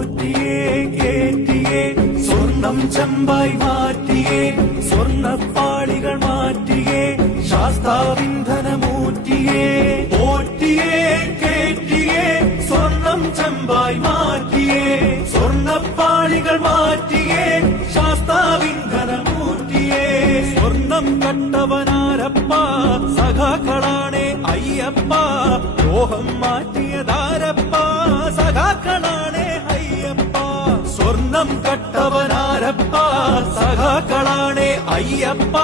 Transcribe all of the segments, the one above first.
പോറ്റിയേ കേറ്റിയേ സ്വർണം ചെമ്പായി മാറ്റിയേ സ്വർണ്ണപ്പാളികൾ മാറ്റിയേ ശാസ്താവിന്ധനമൂറ്റിയേ പോറ്റിയേ കേറ്റിയേ സ്വർണം ചെമ്പായി മാറ്റിയേ സ്വർണ്ണപ്പാളികൾ മാറ്റിയേ ശാസ്താവിന്ധനമൂറ്റിയേ സ്വർണം കട്ടവനാരപ്പ സഖാക്കളാണേ അയ്യപ്പ ദ്രോഹം മാറ്റിയതാരപ്പ സഖാക്കളാണേ അയ്യപ്പ സ്വർണം കട്ടവനാരപ്പ സഖാക്കളാണേ അയ്യപ്പ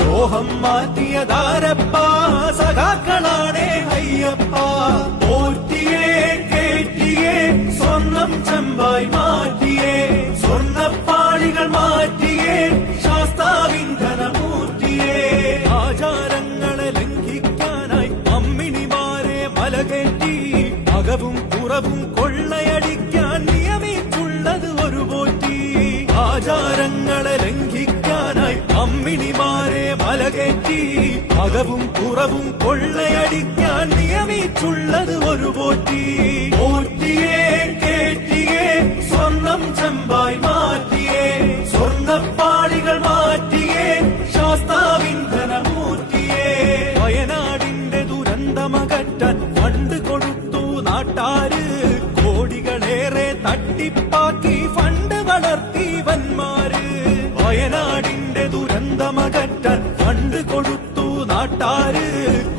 ദ്രോഹം മാറ്റിയതാരപ്പ സഖാക്കളാണേ അയ്യപ്പ പോറ്റിയേ കേറ്റിയേ സ്വർണം ചെമ്പായി മാറ്റിയേ സ്വർണ്ണപ്പാളികൾ മാറ്റിയേ ശാസ്താവിന്ധനമൂർത്തിയേ ആചാരങ്ങളെ ലംഘിക്കാനായി അമ്മിണിമാരെ മലകേറ്റി അകവും പുറവും കൊള്ളയടിക്കാൻ നിയമിച്ചുള്ളത് ഒരു പോറ്റി ആചാരങ്ങളെ ലംഘിക്കാനായി അമ്മിണിമാരെ മലകേറ്റി അകവും പുറവും കൊള്ളയടിക്കാൻ നിയമിച്ചുള്ളത് ഒരു പോറ്റി പോറ്റിയേ കേറ്റിയേ സ്വർണം ചെമ്പായി മാറ്റിയേ സ്വർണ്ണപ്പാളികൾ മാറ്റിയേ ശാസ്താവിന്ധനമൂർത്തിയേ വയനാടിന്റെ ദുരന്തമകറ്റാൻ ഫണ്ട് കൊടുത്തു നാട്ടാര് കോടികളേറെ തട്ടിപ്പാക്കി ഫണ്ട് വളർത്തി വന്മാര് വയനാടിന്റെ ദുരന്തമകറ്റാൻ ഫണ്ട് കൊടുത്തു നാട്ടാര്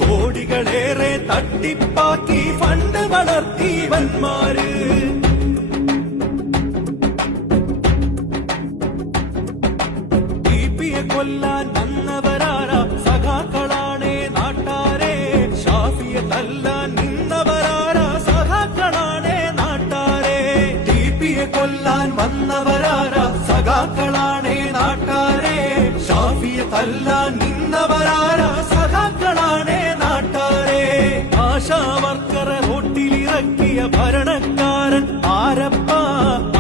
കോടികളേറെ തട്ടിപ്പാക്കി ഫണ്ട് വളർത്തി വന്മാര് കൊല്ലാൻ വന്നവരാരാ സഖാക്കളാണേ നാട്ടാരെ ഷാഫിയെ തല്ലാൻ നിന്നവരാരാ സഖാക്കളാണേ നാട്ടാരെ ടിപിയെ കൊല്ലാൻ വന്നവരാരാ സഖാക്കളാണേ നാട്ടാരെ ഷാഫിയെ തല്ലാൻ നിന്നവരാരാ സഖാക്കളാണേ നാട്ടാരെ ആശാവർക്കറെ റോട്ടിലിറക്കിയ ഭരണക്കാരൻ ആരപ്പ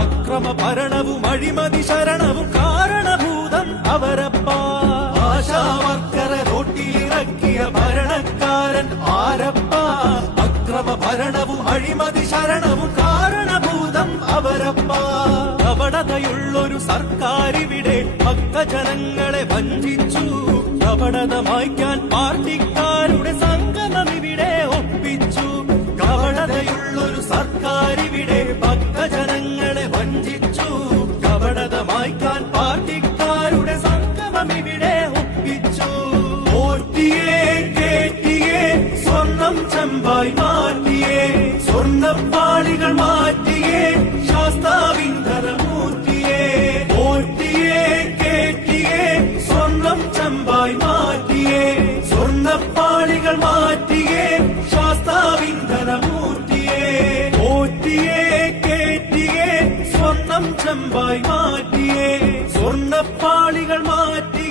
അക്രമ ഭരണവും അഴിമതി ശരണവും കാരണഭൂതം അവരപ്പ ആശാവർക്കറെ റോട്ടിലിറക്കിയ ഭരണക്കാരൻ ആരപ്പ അക്രമ ഭരണവും അഴിമതി ശരണവും കാരണഭൂതം അവരപ്പ കപടതയുള്ളൊരു സർക്കാരിവിടെ ഭക്തജനങ്ങളെ വഞ്ചിച്ചു കപടത മായ്ക്കാൻ പാർട്ടിക്കാരുടെ സംഗമമിവിടെ ഒപ്പിച്ചു കപടതയുള്ളൊരു സർക്കാരിവിടെ ഭക്തജനങ്ങളെ വഞ്ചിച്ചു കപടത മായ്ക്കാൻ പാർട്ടിക്കാരുടെ സംഗമമിവിടെ ഒപ്പിച്ചു പോറ്റിയേ കേറ്റിയേ സ്വർണം ചെമ്പായി മാറ്റിയേ സ്വർണ്ണപ്പാളികൾ മാറ്റിയേ ശാസ്താവിന്ധനമൂർത്തിയേ പോറ്റിയേ കേറ്റിയേ സ്വർണം ചെമ്പായി മാറ്റിയേ സ്വർണ്ണപ്പാളികൾ മാറ്റിയേ ശാസ്താവിന്ധനമൂർത്തിയേ പോറ്റിയേ കേറ്റിയേ സ്വർണം ചെമ്പായി മാറ്റിയേ സ്വർണ്ണപ്പാളികൾ മാറ്റി